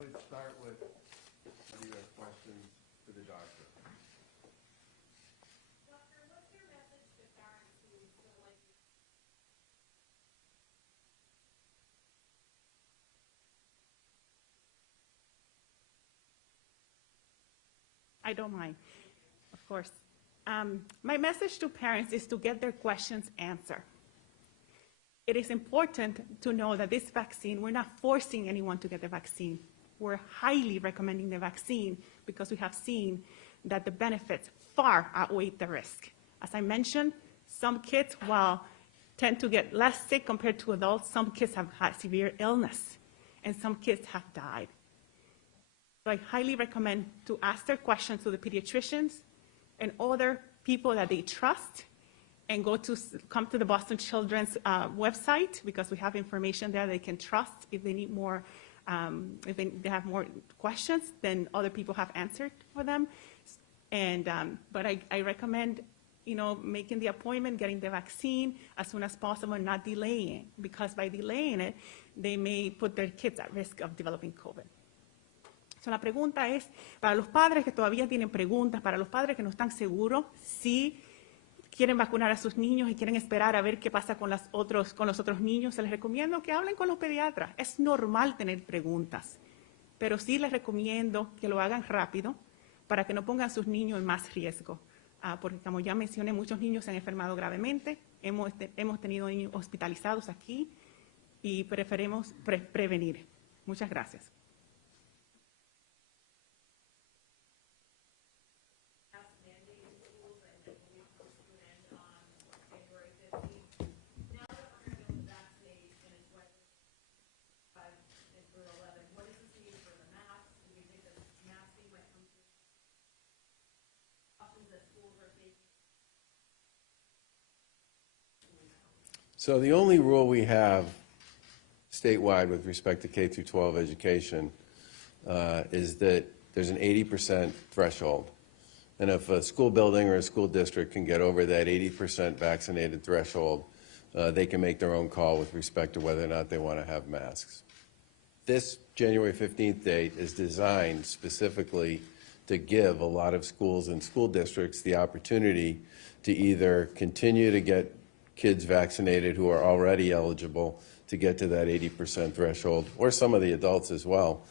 Let's start with, do you have questions for the doctor? Doctor, what's your message to parents who feel like I don't mind, of course. My message to parents is to get their questions answered. It is important to know that this vaccine, we're not forcing anyone to get the vaccine. We're highly recommending the vaccine because we have seen that the benefits far outweigh the risk. As I mentioned, some kids, while tend to get less sick compared to adults, some kids have had severe illness, and some kids have died. So I highly recommend to ask their questions to the pediatricians and other people that they trust, and come to the Boston Children's website, because we have information there they can trust if they need more, if they have more questions than other people have answered for them. And but I recommend, making the appointment, getting the vaccine as soon as possible, and not delaying, because by delaying it, they may put their kids at risk of developing COVID. So la pregunta es, para los padres que todavía tienen preguntas, para los padres que no están seguros si quieren vacunar a sus niños y quieren esperar a ver qué pasa con los otros niños, se les recomiendo que hablen con los pediatras. Es normal tener preguntas, pero sí les recomiendo que lo hagan rápido para que no pongan a sus niños en más riesgo. Porque como ya mencioné, muchos niños se han enfermado gravemente, hemos tenido niños hospitalizados aquí y preferimos prevenir. Muchas gracias. So the only rule we have statewide with respect to K through 12 education is that there's an 80% threshold. And if a school building or a school district can get over that 80% vaccinated threshold, they can make their own call with respect to whether or not they want to have masks. This January 15th date is designed specifically to give a lot of schools and school districts the opportunity to either continue to get kids vaccinated who are already eligible to get to that 80% threshold, or some of the adults as well,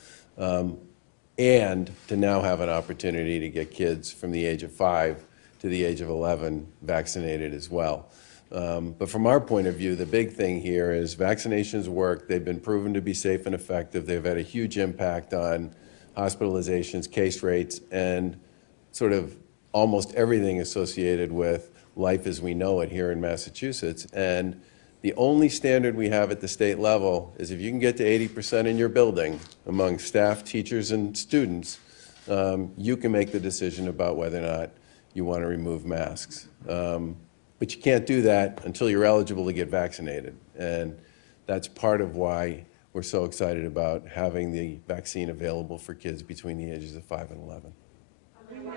and to now have an opportunity to get kids from the age of 5 to the age of 11 vaccinated as well. But from our point of view, the big thing here is vaccinations work. They've been proven to be safe and effective. They've had a huge impact on hospitalizations, case rates, and sort of almost everything associated with life as we know it here in Massachusetts. And the only standard we have at the state level is if you can get to 80% in your building among staff, teachers, and students, you can make the decision about whether or not you want to remove masks. But you can't do that until you're eligible to get vaccinated. And that's part of why we're so excited about having the vaccine available for kids between the ages of 5 and 11. Booking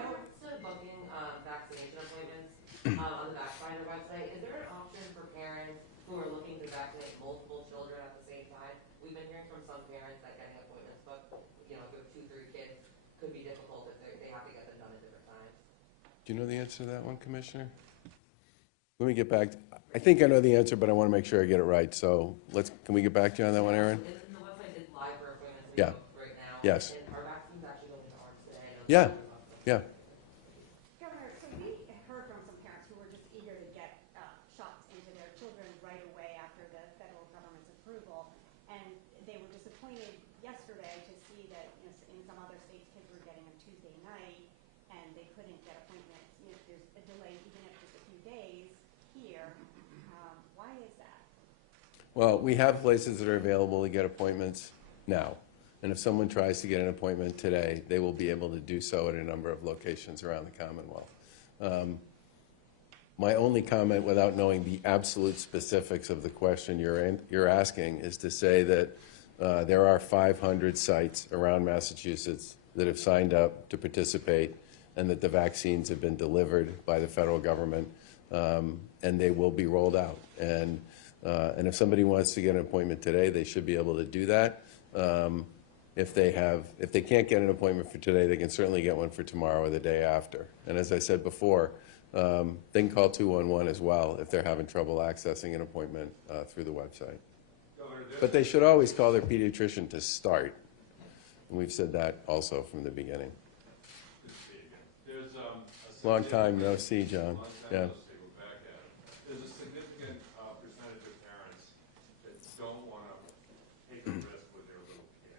vaccination appointments on the Vaccinator website. Is there an option for parents who are looking to vaccinate multiple children at the same time? We've been hearing from some parents that getting appointments booked, if you have 2, 3 kids, could be difficult if they have to get them done at different times. Do you know the answer to that one, Commissioner? Let me get back. I think I know the answer, but I want to make sure I get it right. So can we get back to you on that one, Aaron? The website is live for appointments right now. Yes. And our vaccines actually going to ours today. Yeah. Yeah. Governor, so we heard from some parents who were just eager to get shots into their children right away after the federal government's approval, and they were disappointed yesterday to see that in some other states kids were getting them Tuesday night, and they couldn't get appointments. There's a delay even if just a few days here. Why is that? Well, we have places that are available to get appointments now. And if someone tries to get an appointment today, they will be able to do so at a number of locations around the Commonwealth. My only comment, without knowing the absolute specifics of the question you're asking, is to say that there are 500 sites around Massachusetts that have signed up to participate, and that the vaccines have been delivered by the federal government, and they will be rolled out. And if somebody wants to get an appointment today, they should be able to do that. if they can't get an appointment for today, they can certainly get one for tomorrow or the day after. And as I said before, they can call 211 as well if they're having trouble accessing an appointment through the website. But they should always call their pediatrician to start. And we've said that also from the beginning. Long time no see, John. Yeah. There's a significant percentage of parents that don't want to take a risk with their little kid.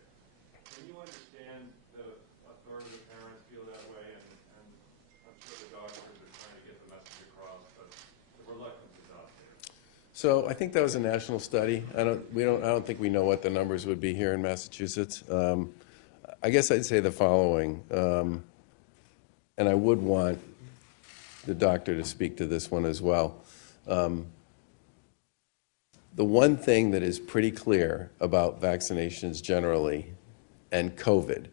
Can you understand the authority of the parents feel that way? And I'm sure the doctors are trying to get the message across, but the reluctance is out there. So I think that was a national study. I don't think we know what the numbers would be here in Massachusetts. I guess I'd say the following, and I would want the doctor to speak to this one as well. The one thing that is pretty clear about vaccinations generally and COVID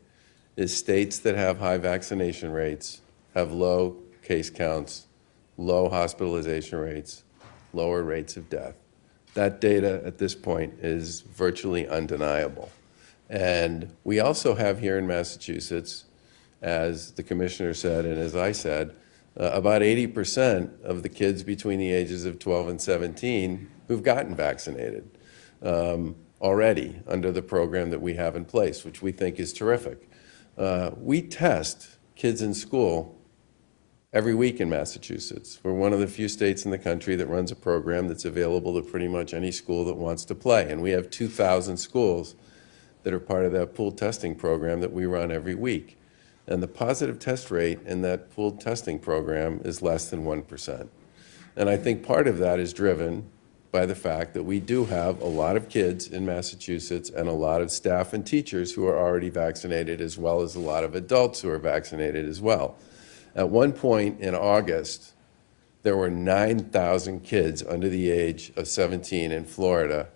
is states that have high vaccination rates have low case counts, low hospitalization rates, lower rates of death. That data at this point is virtually undeniable. And we also have here in Massachusetts, as the commissioner said and as I said, about 80% of the kids between the ages of 12 and 17 who've gotten vaccinated already under the program that we have in place, which we think is terrific. We test kids in school every week in Massachusetts. We're one of the few states in the country that runs a program that's available to pretty much any school that wants to play. And we have 2,000 schools that are part of that pooled testing program that we run every week. And the positive test rate in that pooled testing program is less than 1%. And I think part of that is driven by the fact that we do have a lot of kids in Massachusetts and a lot of staff and teachers who are already vaccinated, as well as a lot of adults who are vaccinated as well. At one point in August, there were 9,000 kids under the age of 17 in Florida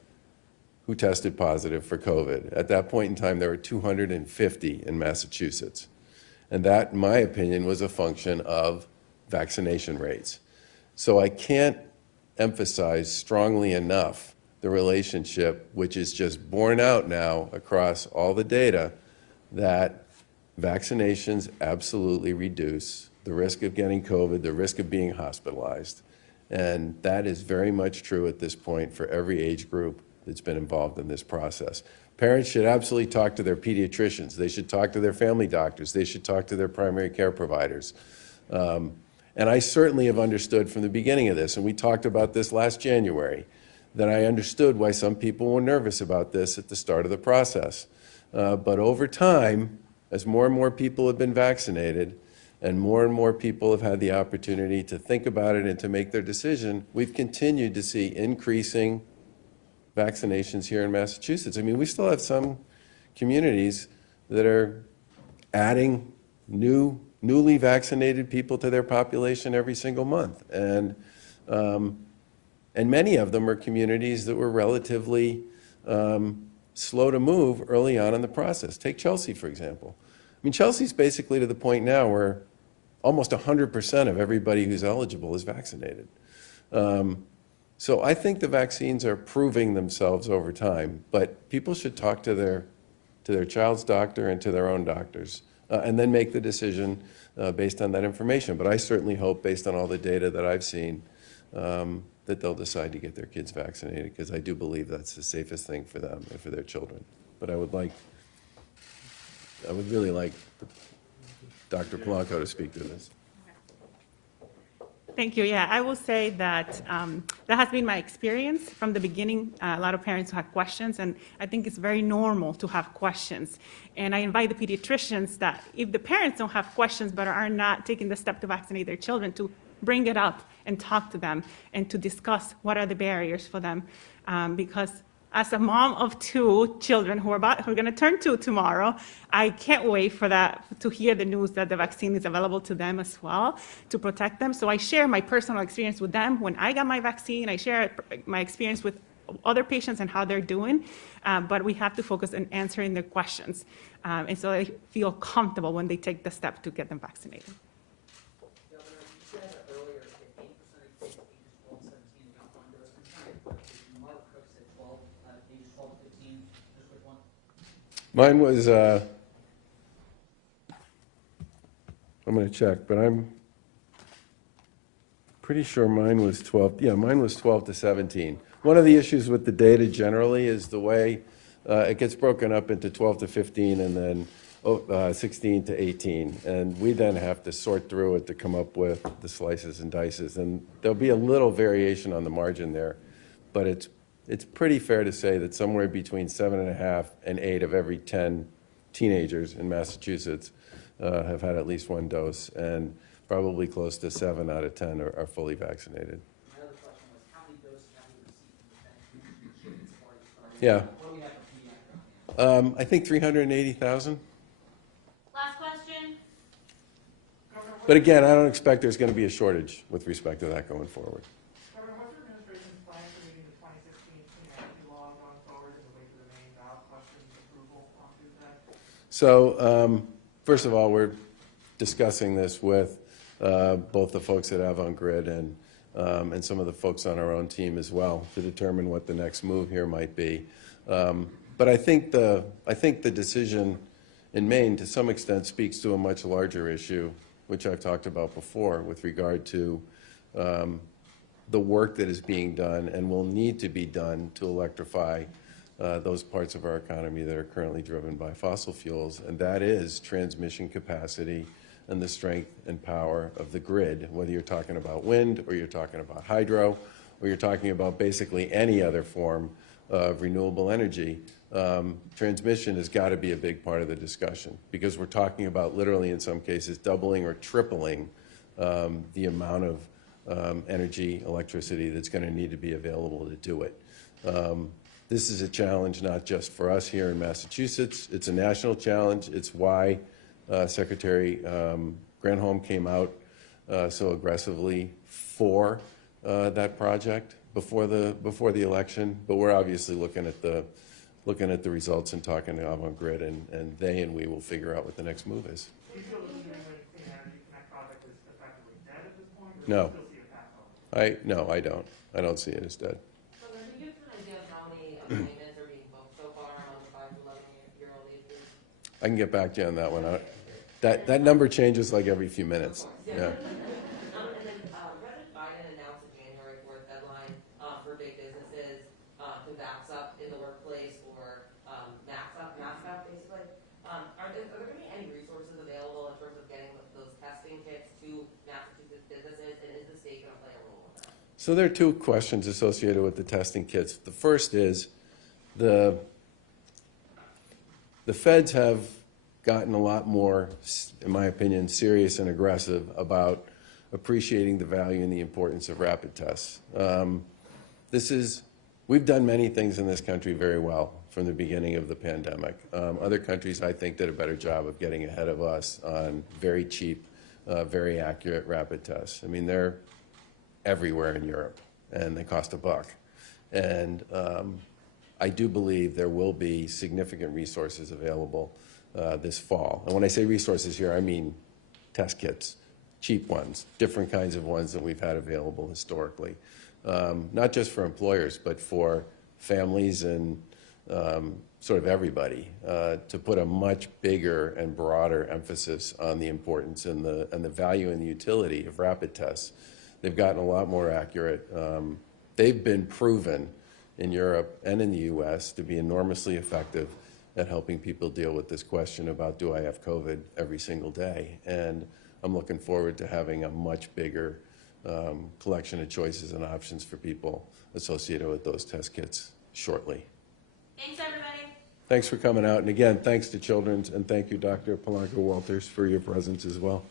who tested positive for COVID. At that point in time, there were 250 in Massachusetts. And that, in my opinion, was a function of vaccination rates. So I can't emphasize strongly enough the relationship, which is just borne out now across all the data, that vaccinations absolutely reduce the risk of getting COVID, the risk of being hospitalized. And that is very much true at this point for every age group that's been involved in this process. Parents should absolutely talk to their pediatricians. They should talk to their family doctors. They should talk to their primary care providers. And I certainly have understood from the beginning of this, and we talked about this last January, that I understood why some people were nervous about this at the start of the process. But over time, as more and more people have been vaccinated and more people have had the opportunity to think about it and to make their decision, we've continued to see increasing vaccinations here in Massachusetts. I mean, we still have some communities that are adding newly vaccinated people to their population every single month. And many of them are communities that were relatively slow to move early on in the process. Take Chelsea, for example. I mean, Chelsea's basically to the point now where almost 100% of everybody who's eligible is vaccinated. So I think the vaccines are proving themselves over time, but people should talk to their child's doctor and to their own doctors, and then make the decision based on that information. But I certainly hope, based on all the data that I've seen, that they'll decide to get their kids vaccinated, because I do believe that's the safest thing for them and for their children. But I would really like Dr. Polanco to speak to this. Thank you. Yeah, I will say that that has been my experience from the beginning. A lot of parents who have questions, and I think it's very normal to have questions. And I invite the pediatricians that if the parents don't have questions but are not taking the step to vaccinate their children, to bring it up and talk to them and to discuss what are the barriers for them. Because as a mom of 2 children who are going to turn 2 tomorrow, I can't wait for that, to hear the news that the vaccine is available to them as well, to protect them. So I share my personal experience with them. When I got my vaccine, I share my experience with other patients and how they're doing. But we have to focus on answering their questions. And so they feel comfortable when they take the step to get them vaccinated. Governor, you said earlier that 80% of kids ages 12 to 17 got one dose. I'm trying to put Mark Cook said 12, ages 12 to 15, just which one? Mine was, I'm going to check, but I'm pretty sure mine was 12, yeah, mine was 12 to 17. One of the issues with the data generally is the way it gets broken up into 12 to 15 and then 16 to 18. And we then have to sort through it to come up with the slices and dices. And there'll be a little variation on the margin there, but it's pretty fair to say that somewhere between 7.5 and 8 of every 10 teenagers in Massachusetts have had at least one dose, and probably close to 7 out of 10 are fully vaccinated. My other question was, how many doses have we received from the kids before you started? Yeah. What do we have for pediatric? I think 380,000. Last question. But again, I don't expect there's going to be a shortage with respect to that going forward. Governor, what's your administration's plan for meeting the 2016 clean energy law going forward in the wake of the main ballot question's approval on Tuesday? So, first of all, we're discussing this with both the folks at Avangrid and some of the folks on our own team as well to determine what the next move here might be. But I think the decision in Maine, to some extent, speaks to a much larger issue, which I've talked about before, with regard to the work that is being done and will need to be done to electrify those parts of our economy that are currently driven by fossil fuels, and that is transmission capacity and the strength and power of the grid, whether you're talking about wind or you're talking about hydro or you're talking about basically any other form of renewable energy. Transmission has got to be a big part of the discussion, because we're talking about literally in some cases doubling or tripling the amount of energy, electricity that's going to need to be available to do it. This is a challenge not just for us here in Massachusetts, it's a national challenge. It's why Secretary Granholm came out so aggressively for that project before the election. But we're obviously looking at the results and talking to Avangrid, and they and we will figure out what the next move is. Do you feel that the Clean Energy Connect project is effectively dead at this point, or No. do you still see a path forward? No, I don't. I don't see it as dead. So can you give us an idea of how many appointments are being booked so far among the 5 to 11-year-old ages? I can get back to you on that one. That number changes like every few minutes. Yeah. And then President Biden announced a January 4th deadline for big businesses to vax up in the workplace or mask up basically. Are there going to be any resources available in terms of getting those testing kits to Massachusetts businesses, and is the state going to play a role in that? So there are two questions associated with the testing kits. The first is the feds have gotten a lot more, in my opinion, serious and aggressive about appreciating the value and the importance of rapid tests. We've done many things in this country very well from the beginning of the pandemic. Other countries, I think, did a better job of getting ahead of us on very cheap, very accurate rapid tests. I mean, they're everywhere in Europe, and they cost $1. And I do believe there will be significant resources available this fall. And when I say resources here, I mean test kits, cheap ones, different kinds of ones that we've had available historically. Not just for employers, but for families and sort of everybody, to put a much bigger and broader emphasis on the importance and the value and the utility of rapid tests. They've gotten a lot more accurate. They've been proven in Europe and in the U.S. to be enormously effective at helping people deal with this question about, do I have COVID every single day? And I'm looking forward to having a much bigger collection of choices and options for people associated with those test kits shortly. Thanks, everybody. Thanks for coming out. And again, thanks to Children's, and thank you, Dr. Polanco Walters, for your presence as well.